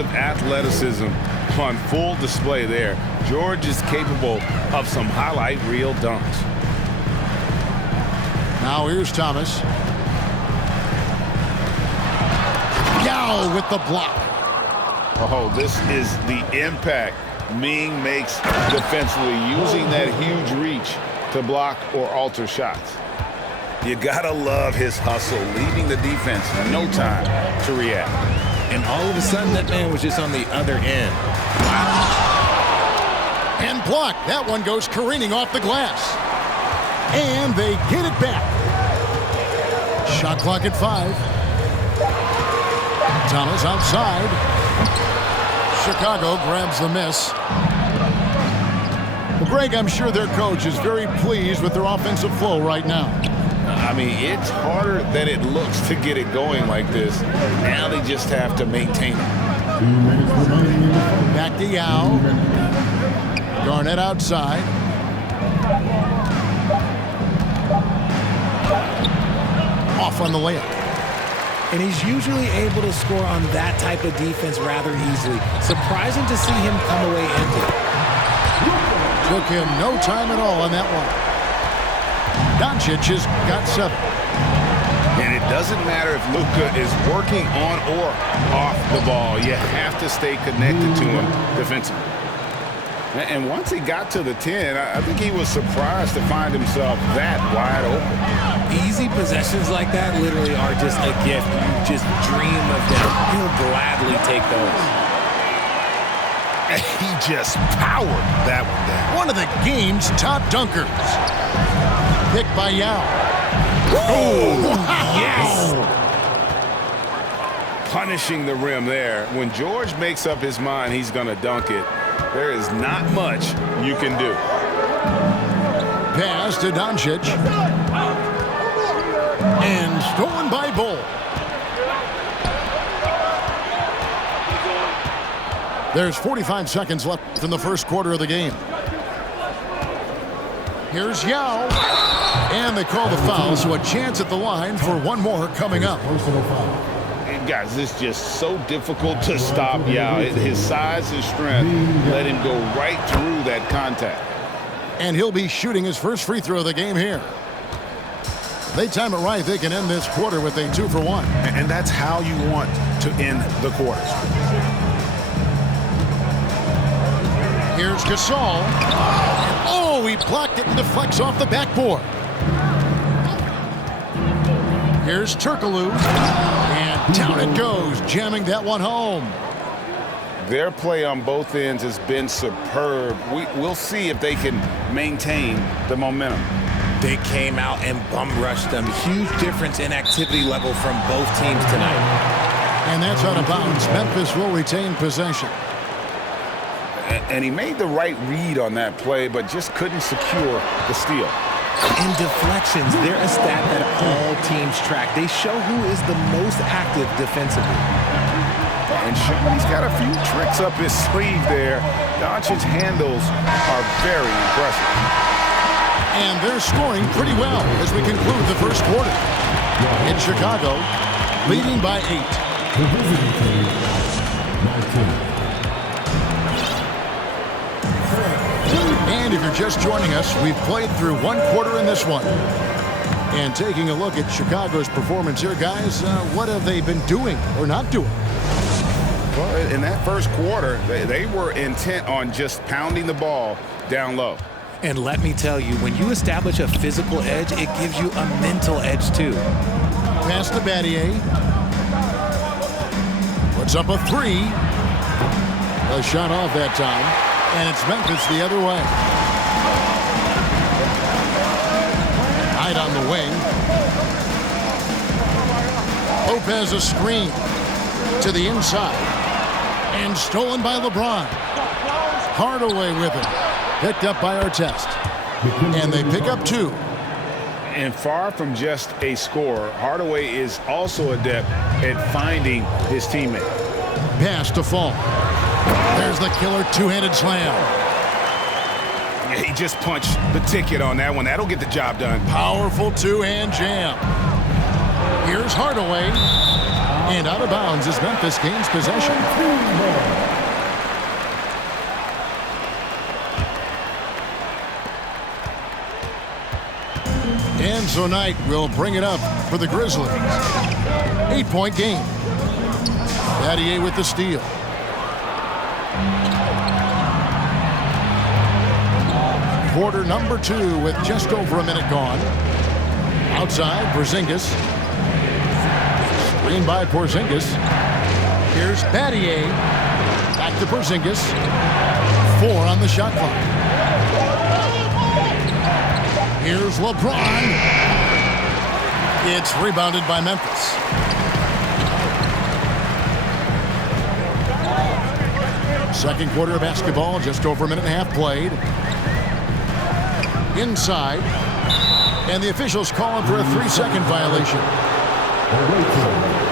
Athleticism on full display there. George is capable of some highlight reel dunks. Now here's Thomas. Yao with the block. Oh, this is the impact Ming makes defensively, using that huge reach to block or alter shots. You gotta love his hustle, leaving the defense no time to react. And all of a sudden, that man was just on the other end. And blocked. That one goes careening off the glass. And they get it back. Shot clock at 5. Thomas outside. Chicago grabs the miss. Well, Greg, I'm sure their coach is very pleased with their offensive flow right now. I mean, it's harder than it looks to get it going like this. Now they just have to maintain it. Back to Yao. Garnett outside. Off on the layup. And he's usually able to score on that type of defense rather easily. Surprising to see him come away empty. Took him no time at all on that one. Doncic has got 7. And it doesn't matter if Luka is working on or off the ball. You have to stay connected to him defensively. And once he got to the 10, I think he was surprised to find himself that wide open. Easy possessions like that literally are just a gift. You just dream of them. He'll gladly take those. He just powered that one down. One of the game's top dunkers. Picked by Yao. Oh, yes! Punishing the rim there. When George makes up his mind he's going to dunk it, there is not much you can do. Pass to Doncic. And stolen by Bull. There's 45 seconds left in the first quarter of the game. Here's Yao. And they call the foul, so a chance at the line for one more coming up. And guys, it's just so difficult to stop Yao. His size, his strength, let him go right through that contact. And he'll be shooting his first free throw of the game here. If they time it right, they can end this quarter with a 2 for 1. And that's how you want to end the quarters. Here's Gasol. Oh, he blocked it and deflects off the backboard. Here's Turkoglu. And down it goes, jamming that one home. Their play on both ends has been superb. We'll see if they can maintain the momentum. They came out and bum rushed them. Huge difference in activity level from both teams tonight. And that's out of bounds. Memphis will retain possession. And he made the right read on that play, but just couldn't secure the steal. In deflections, they're a stat that all teams track. They show who is the most active defensively. And he's got a few tricks up his sleeve there. Doncic's handles are very impressive. And they're scoring pretty well as we conclude the first quarter. In Chicago, leading by 8. And if you're just joining us, we've played through one quarter in this one. And taking a look at Chicago's performance here, guys, what have they been doing or not doing? Well, in that first quarter, they were intent on just pounding the ball down low. And let me tell you, when you establish a physical edge, it gives you a mental edge too. Pass to Battier. Puts up a 3. A shot off that time. And it's Memphis the other way. Knight on the wing. Lopez a screen to the inside. And stolen by LeBron. Hardaway with it. Picked up by Artest. And they pick up 2. And far from just a scorer, Hardaway is also adept at finding his teammate. Pass to Fall. There's the killer two-handed slam. Yeah, he just punched the ticket on that one. That'll get the job done. Powerful two-hand jam. Here's Hardaway. And out of bounds as Memphis gains possession. And so Knight will bring it up for the Grizzlies. 8-point game. Battier with the steal. Quarter number 2 with just over a minute gone. Outside, Porzingis. Screen by Porzingis. Here's Battier. Back to Porzingis. 4 on the shot clock. Here's LeBron. It's rebounded by Memphis. Second quarter of basketball, just over a minute and a half played. Inside. And the officials calling for a 3-second violation.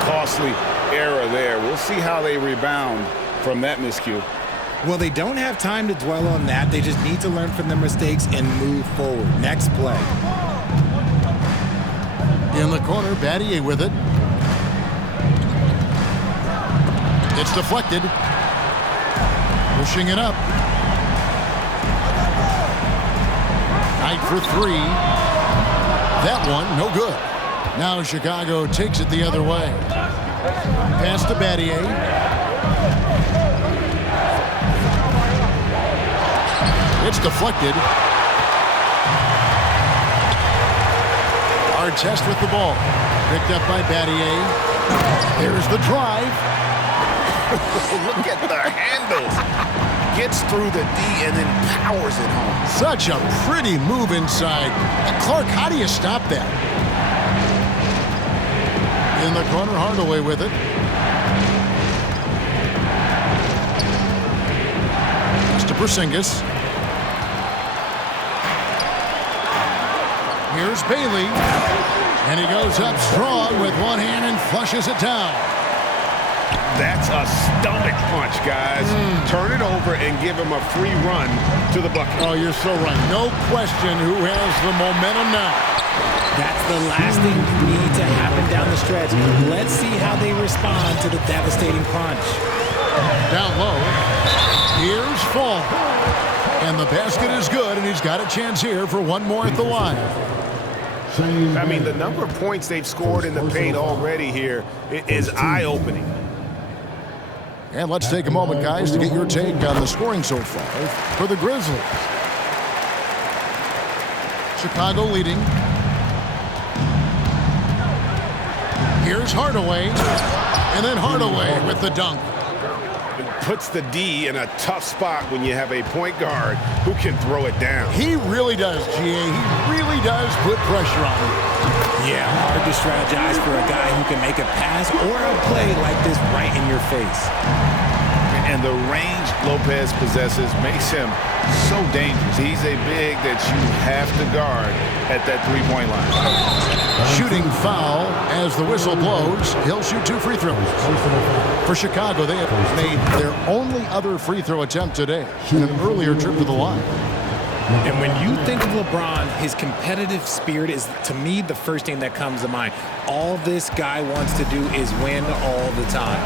Costly error there. We'll see how they rebound from that miscue. Well, they don't have time to dwell on that. They just need to learn from their mistakes and move forward. Next play. In the corner, Battier with it. It's deflected. Pushing it up. Knight for 3. That one, no good. Now Chicago takes it the other way. Pass to Battier. It's deflected. Artest with the ball. Picked up by Battier. There's the drive. Look at the handles. Gets through the D and then powers it home. Such a pretty move inside. Clark, how do you stop that? In the corner, Hardaway with it. Mr. Porzingis. Here's Bailey. And he goes up strong with one hand and flushes it down. That's a stomach punch, guys. Turn it over and give him a free run to the bucket. Oh, you're so right. No question who has the momentum now. That's the last thing you need to happen down the stretch. Let's see how they respond to the devastating punch. Down low. Here's Fall. And the basket is good, and he's got a chance here for one more at the line. I mean, the number of points they've scored in the paint already here is eye-opening. And let's take a moment, guys, to get your take on the scoring so far for the Grizzlies. Chicago leading. Here's Hardaway. And then Hardaway with the dunk. It puts the D in a tough spot when you have a point guard who can throw it down. He really does, GA. He really does put pressure on him. Yeah, hard to strategize for a guy who can make a pass or a play like this right in your face. And the range Lopez possesses makes him so dangerous. He's a big that you have to guard at that three-point line. Shooting foul as the whistle blows. He'll shoot 2 free throws. For Chicago, they have made their only other free throw attempt today in an earlier trip to the line. And when you think of LeBron, his competitive spirit is, to me, the first thing that comes to mind. All this guy wants to do is win all the time.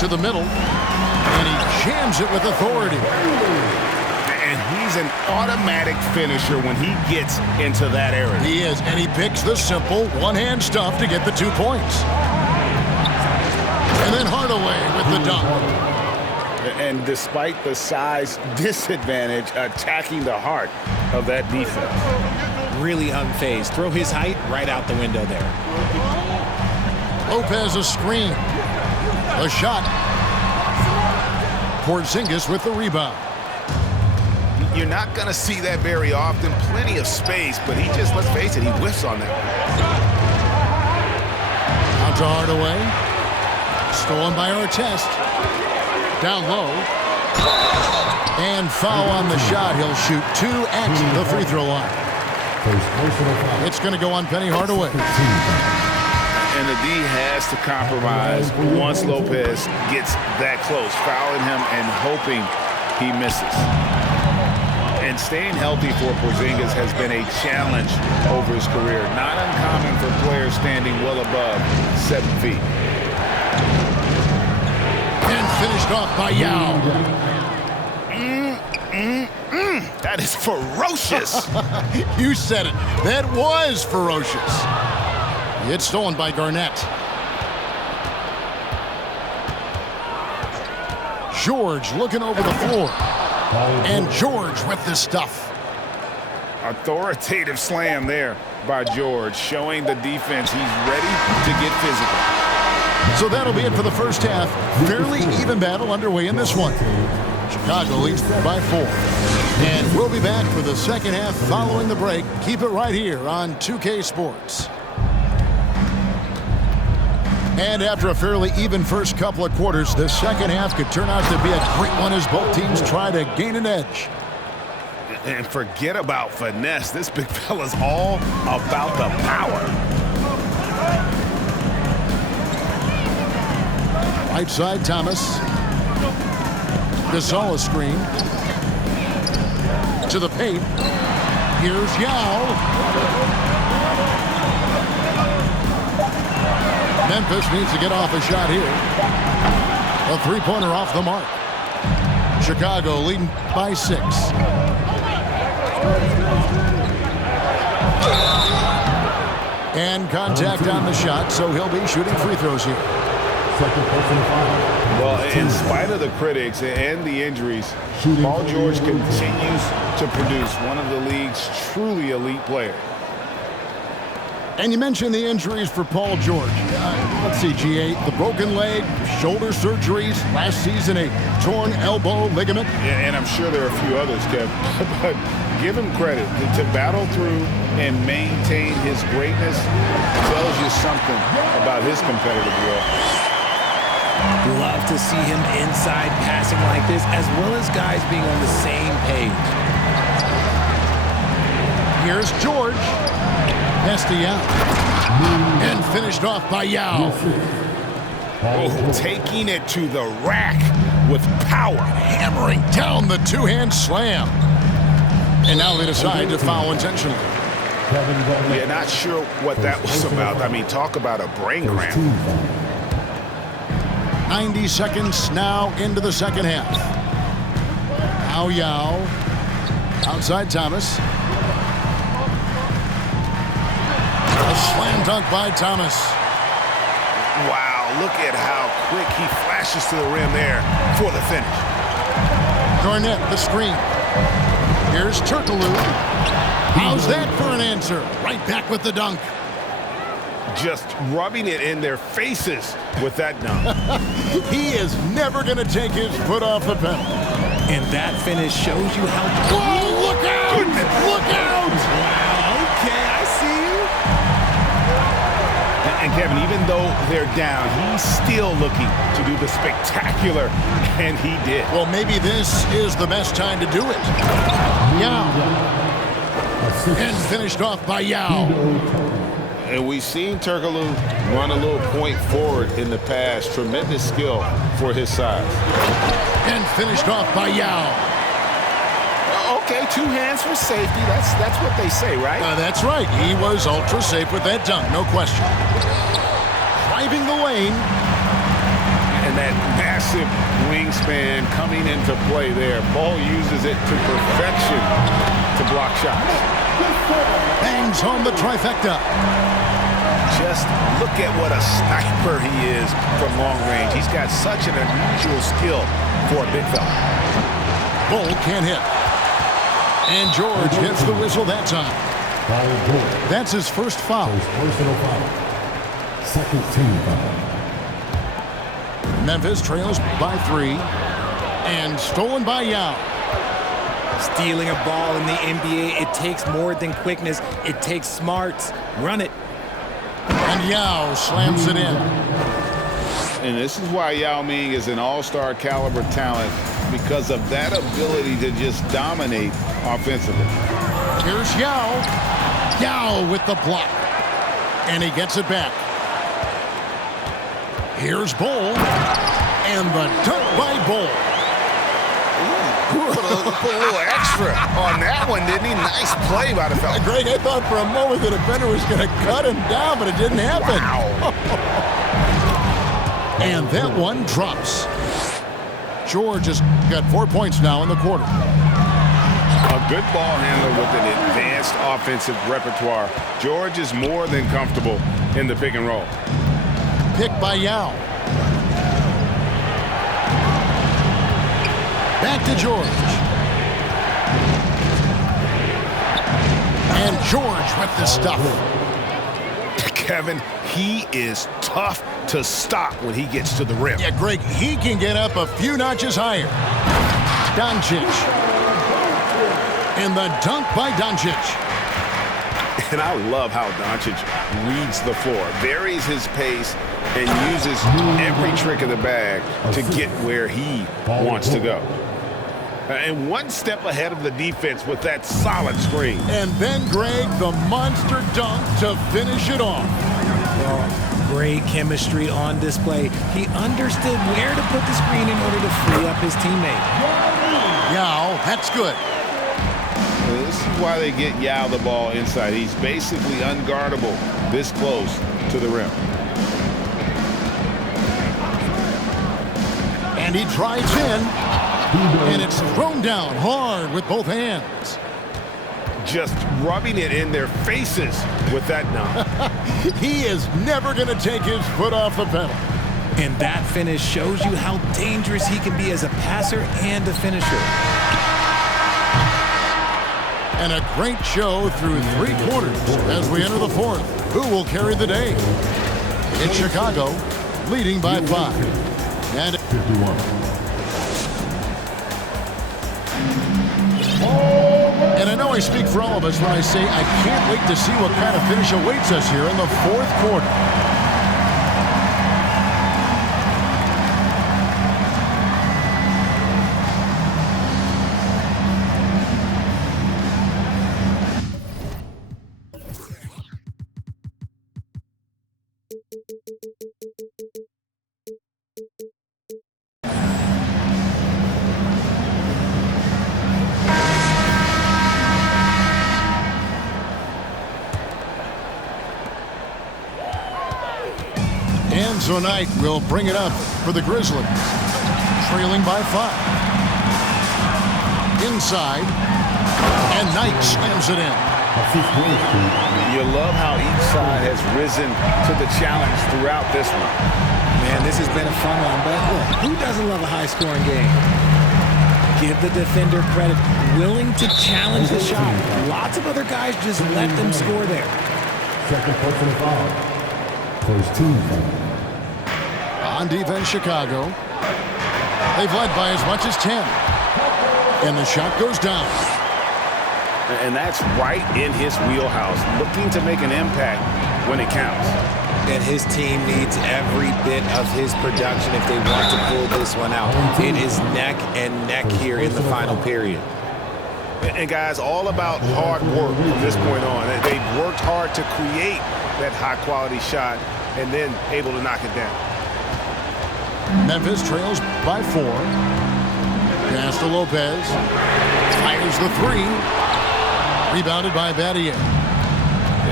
To the middle, and he jams it with authority. And he's an automatic finisher when he gets into that area. He is, and he picks the simple one-hand stuff to get the 2 points. And then Hardaway with the dunk. And despite the size disadvantage, attacking the heart of that defense. Really unfazed. Throw his height right out the window there. Lopez a screen. A shot. Porzingis with the rebound. You're not going to see that very often. Plenty of space, but he just, let's face it, he whiffs on that. Out to Hardaway. Stolen by Artest. Down low. And foul on the shot. He'll shoot 2 at the free throw line. It's going to go on Penny Hardaway. And the D has to compromise once Lopez gets that close, fouling him and hoping he misses. And staying healthy for Porzingis has been a challenge over his career. Not uncommon for players standing well above 7 feet. And finished off by Yao. That is ferocious. You said it. That was ferocious. It's stolen by Garnett. George looking over the floor. And George with the stuff. Authoritative slam there by George, showing the defense he's ready to get physical. So that'll be it for the first half. Fairly even battle underway in this one. Chicago leads by 4. And we'll be back for the second half following the break. Keep it right here on 2K Sports. And after a fairly even first couple of quarters, the second half could turn out to be a great one as both teams try to gain an edge. And forget about finesse. This big fella's all about the power. Right side, Thomas. Gasol screen. To the paint. Here's Yao. Memphis needs to get off a shot here. A three-pointer off the mark. Chicago leading by 6. And contact on the shot, so he'll be shooting free throws here. Well, in spite of the critics and the injuries, Paul George continues to produce one of the league's truly elite players. And you mentioned the injuries for Paul George. Let's see, G8, the broken leg, shoulder surgeries, last season a torn elbow ligament. Yeah, and I'm sure there are a few others, Kev. But give him credit. To battle through and maintain his greatness tells you something about his competitive will. Love to see him inside passing like this, as well as guys being on the same page. Here's George. Past the Yao. And finished off by Yao. Oh, taking it to the rack with power. Hammering down the two-hand slam. And now they decide to foul intentionally. Yeah, not sure what that was about. I mean, talk about a brain cramp. 90 seconds now into the second half. Now Yao. Outside Thomas. A slam dunk by Thomas. Wow, look at how quick he flashes to the rim there for the finish. Garnett, the screen. Here's Turkoglu. How's that for an answer? Right back with the dunk. Just rubbing it in their faces with that dunk. He is never going to take his foot off the pedal. And that finish shows you how... Whoa, look out! Goodness. Look out! Wow, okay, I see you. And Kevin, even though they're down, he's still looking to do the spectacular, and he did. Well, maybe this is the best time to do it. Yao. And finished off by Yao. And we've seen Turkoglu run a little point forward in the past. Tremendous skill for his size. And finished off by Yao. Okay, 2 hands for safety. That's what they say, right? That's right. He was ultra safe with that dunk, no question. Driving the lane. And that massive wingspan coming into play there. Ball uses it to perfection to block shots. Bangs home the trifecta. Just look at what a sniper he is from long range. He's got such an unusual skill for a big fella. Bull can't hit. And George hits the whistle that time. That's his first foul. Personal foul. Second team foul. Memphis trails by 3. And stolen by Yao. Stealing a ball in the NBA, it takes more than quickness. It takes smarts. Run it. And Yao slams it in. And this is why Yao Ming is an all-star caliber talent, because of that ability to just dominate offensively. Here's Yao. Yao with the block. And he gets it back. Here's Bull. And the dunk by Bull. Put a little extra on that one, didn't he? Nice play by the fella. Greg, I thought for a moment the defender was going to cut him down, but it didn't happen. Wow. And that one drops. George has got 4 points now in the quarter. A good ball handler with an advanced offensive repertoire. George is more than comfortable in the pick and roll. Pick by Yao. Back to George. And George with the stuff. Kevin, he is tough to stop when he gets to the rim. Yeah, Greg, he can get up a few notches higher. Doncic. And the dunk by Doncic. And I love how Doncic reads the floor, varies his pace, and uses every trick of the bag to get where he wants to go. And one step ahead of the defense with that solid screen. And then, Greg, the monster dunk to finish it off. Well, great chemistry on display. He understood where to put the screen in order to free up his teammate. Yao, that's good. This is why they get Yao the ball inside. He's basically unguardable this close to the rim. And he drives in. And it's thrown down hard with both hands. Just rubbing it in their faces with that dunk. He is never going to take his foot off the pedal. And that finish shows you how dangerous he can be as a passer and a finisher. And a great show through 3 quarters as we enter the 4th. Who will carry the day? It's Chicago, leading by 5. And 51. And I know I speak for all of us when I say I can't wait to see what kind of finish awaits us here in the 4th quarter. So Knight will bring it up for the Grizzlies, trailing by 5. Inside, and Knight slams it in. You love how each side has risen to the challenge throughout this one. Man, this has been a fun one, but look, who doesn't love a high-scoring game? Give the defender credit, willing to challenge the shot. Lots of other guys just let them score there. Second personal foul. First team foul. On defense, Chicago. They've led by as much as 10. And the shot goes down. And that's right in his wheelhouse, looking to make an impact when it counts. And his team needs every bit of his production if they want to pull this one out. It is neck and neck here in the final period. And guys, all about hard work from this point on. They've worked hard to create that high-quality shot and then able to knock it down. Memphis trails by 4. Pass to Lopez. Fires the 3. Rebounded by Battier.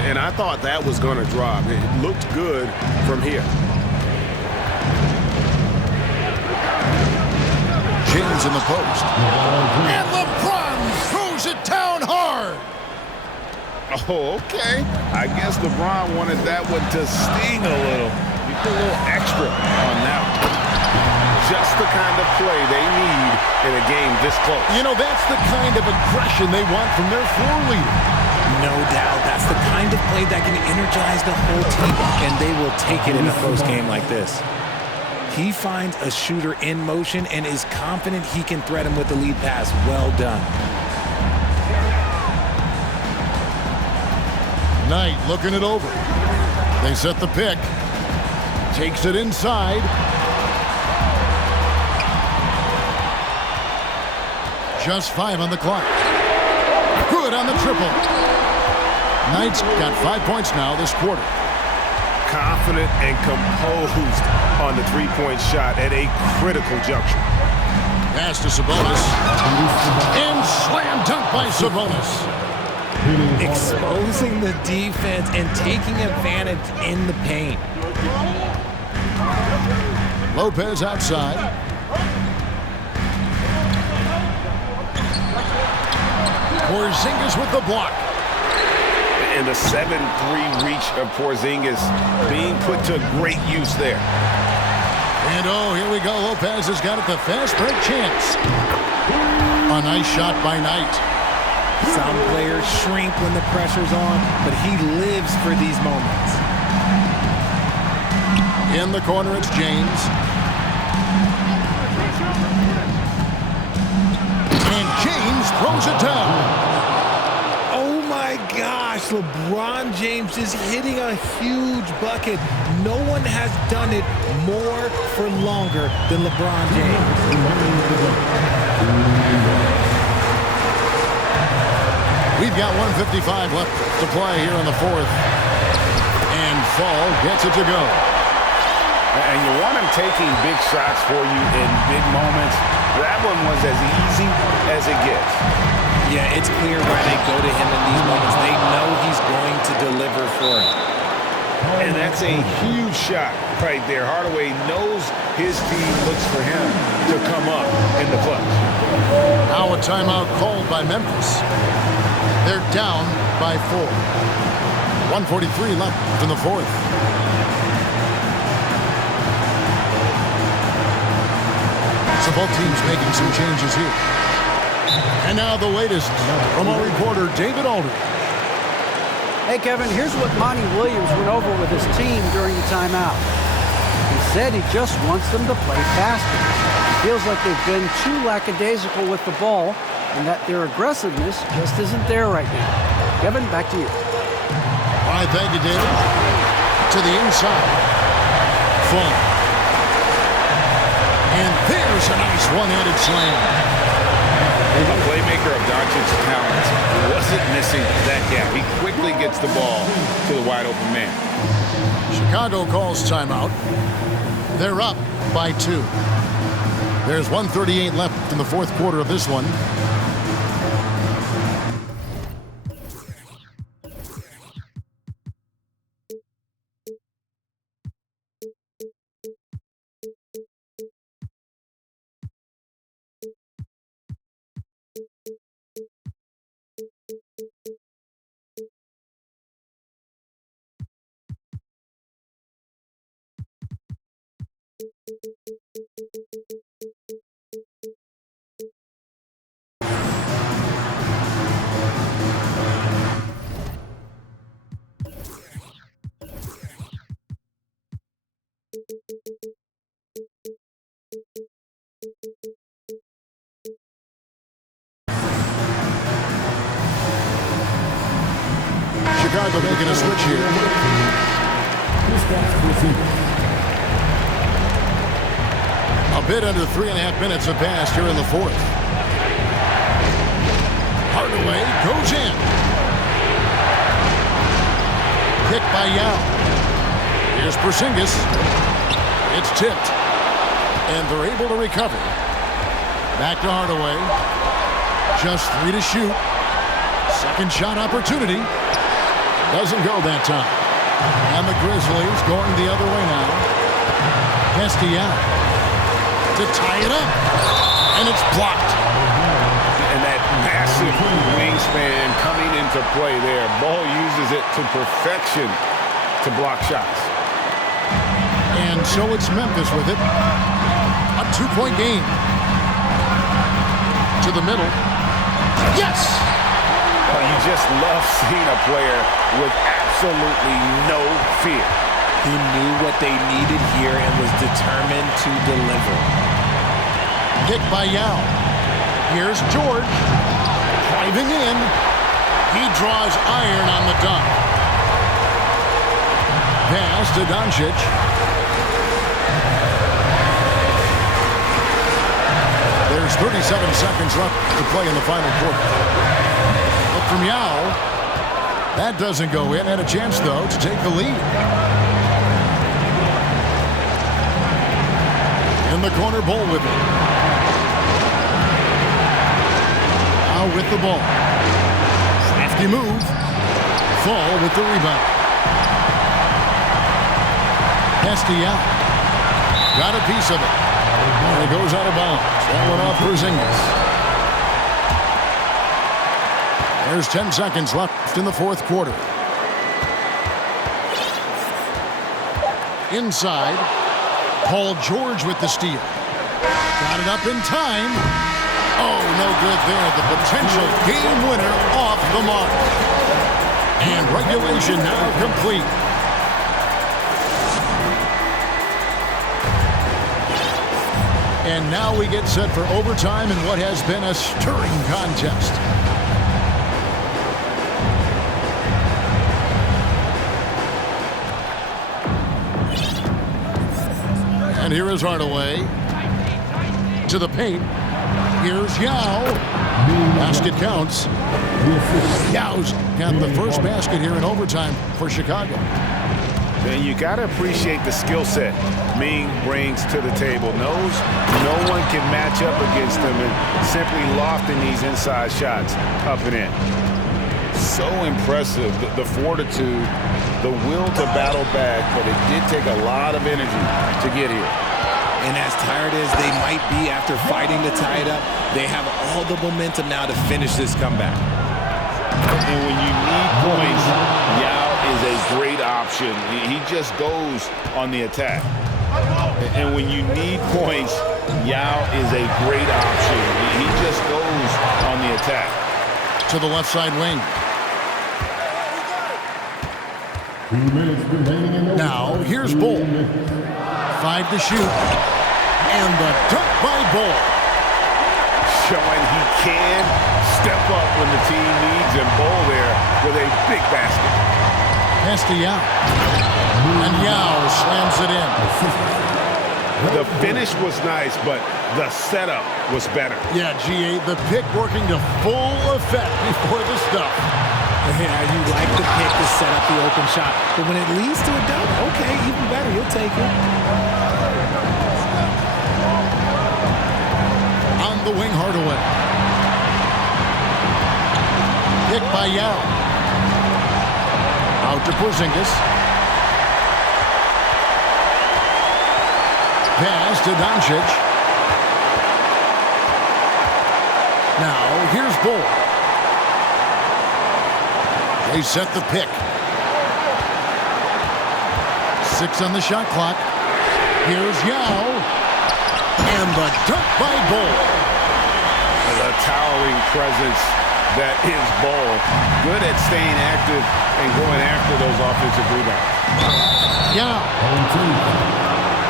And I thought that was going to drop. It looked good from here. James in the post. And LeBron throws it down hard. Oh, okay. I guess LeBron wanted that one to sting a little. He put a little extra on that one. Just the kind of play they need in a game this close. You know, that's the kind of aggression they want from their floor leader. No doubt. That's the kind of play that can energize the whole team, and they will take it in a close game like this. He finds a shooter in motion and is confident he can thread him with the lead pass. Well done. Knight looking it over. They set the pick. Takes it inside. Just 5 on the clock. Good on the triple. Knight's got 5 points now this quarter. Confident and composed on the three-point shot at a critical juncture. Pass to Sabonis. And slam dunk by Sabonis. Exposing the defense and taking advantage in the paint. Lopez outside. Porzingis with the block. And the 7-3 reach of Porzingis being put to great use there. And oh, here we go. Lopez has got it, the fast break chance. A nice shot by Knight. Some players shrink when the pressure's on, but he lives for these moments. In the corner, it's James. And James throws it down. Oh my gosh, LeBron James is hitting a huge bucket. No one has done it more for longer than LeBron James. We've got 1:55 left to play here in the fourth. And Fall gets it to go. And you want him taking big shots for you in big moments. That one was as easy as it gets. Yeah, it's clear why they go to him in these moments. They know he's going to deliver for him. And that's a huge shot right there. Hardaway knows his team looks for him to come up in the clutch. Now a timeout called by Memphis. They're down by 4. 1:43 left in the fourth. So both teams making some changes here. And now the latest from our reporter, David Aldridge. Hey, Kevin, here's what Monty Williams went over with his team during the timeout. He said he just wants them to play faster. He feels like they've been too lackadaisical with the ball and that their aggressiveness just isn't there right now. Kevin, back to you. All right, thank you, David. To the inside. Full. And there's a nice one-handed slam. A playmaker of Doncic's talents wasn't missing that gap. He quickly gets the ball to the wide-open man. Chicago calls timeout. They're up by 2. There's 1:38 left in the fourth quarter of this one. Chicago making a switch here. A bit under 3.5 minutes have passed here in the fourth. Hardaway goes in. Pick by Yao. Here's Porzingis. It's tipped. And they're able to recover. Back to Hardaway. Just 3 to shoot. Second shot opportunity. Doesn't go that time. And the Grizzlies going the other way now. Castiel to tie it up. And it's blocked. And that massive wingspan coming into play there. Ball uses it to perfection to block shots. And so it's Memphis with it. A 2-point game. To the middle. Yes! Well, you just love seeing a player with absolutely no fear. He knew what they needed here and was determined to deliver. Pick by Yao. Here's George. Driving in. He draws iron on the dunk. Pass to Doncic. There's 37 seconds left to play in the final quarter. Up from Yao. That doesn't go in. Had a chance, though, to take the lead. In the corner, Bull with it. Now with the ball. Crafty move. Fall with the rebound. Castillo got a piece of it. And it goes out of bounds. That one off Porzingis. There's 10 seconds left in the fourth quarter. Inside. Paul George with the steal. Got it up in time. Oh, no good there. The potential game winner off the mark. And regulation now complete. And now we get set for overtime in what has been a stirring contest. And here is Hardaway. To the paint. Here's Yao. Basket counts. Yao's got the first basket here in overtime for Chicago. And you got to appreciate the skill set Ming brings to the table. Knows no one can match up against him and simply lofting these inside shots up and in. So impressive, the fortitude, the will to battle back, but it did take a lot of energy to get here. And as tired as they might be after fighting to tie it up, they have all the momentum now to finish this comeback. And when you need points, Yao is a great option. He just goes on the attack. And when you need points, Yao is a great option. He just goes on the attack. To the left side wing. 2 minutes remaining in Now, here's Bull. 5 to shoot. And the dunk by Bull. Showing he can step up when the team needs him. Bull there with a big basket. Pass to Yao. And Yao slams it in. The finish was nice, but the setup was better. Yeah, GA, the pick working to full effect before the stuff. Yeah, you like the pick to set up the open shot. But when it leads to a dunk, okay, even better. You'll take it. On the wing, Hardaway. Pick by Yao. Out to Porzingis. Pass to Doncic. Now, here's Bull. They set the pick. 6 on the shot clock. Here's Yao. And the dunk by Bull. The towering presence that is Bull. Good at staying active and going after those offensive rebounds. Yao.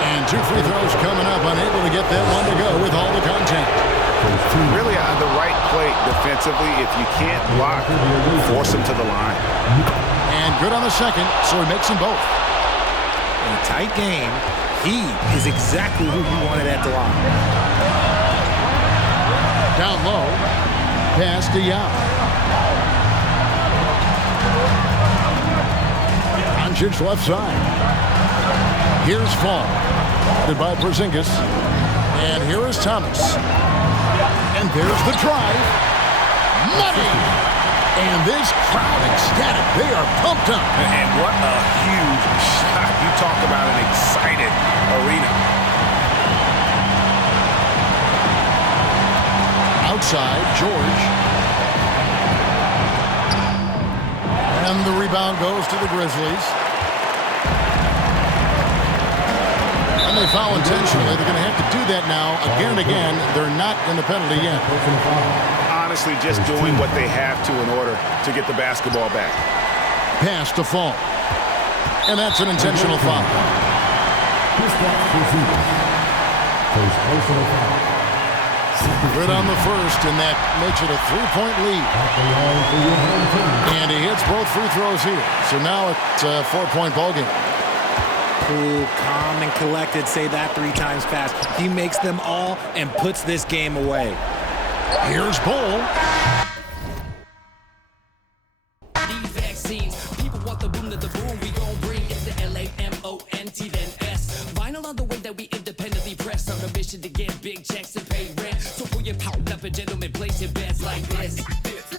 And 2 free throws coming up. Unable to get that one to go with all the content. Really on the right plate defensively. If you can't block, force him to the line. And good on the second, so he makes them both. In a tight game, he is exactly who you wanted at the line. Down low, pass to Yao. Doncic left side. Here's Fall. By Porzingis. And here is Thomas. And there's the drive. Money! And this crowd ecstatic. They are pumped up. And what a huge shot. You talk about an excited arena. Outside, George. And the rebound goes to the Grizzlies. And they foul intentionally. They're going to have to do that now again and again. They're not in the penalty yet. Honestly, just doing what they have to in order to get the basketball back. Pass to Fall. And that's an intentional foul. Good on the first, and that makes it a 3-point lead. And he hits both free throws here. So now it's a 4-point ballgame. Cool, calm, and collected. Say that 3 times fast. He makes them all and puts this game away. Here's Bull. These vaccines, people want the boom to the boom. We gon' bring it to LAMONT then S. Vinyl on the way that we independently impress. On a mission to get big checks and pay rent. So pull your power up and gentlemen, place your bets like this.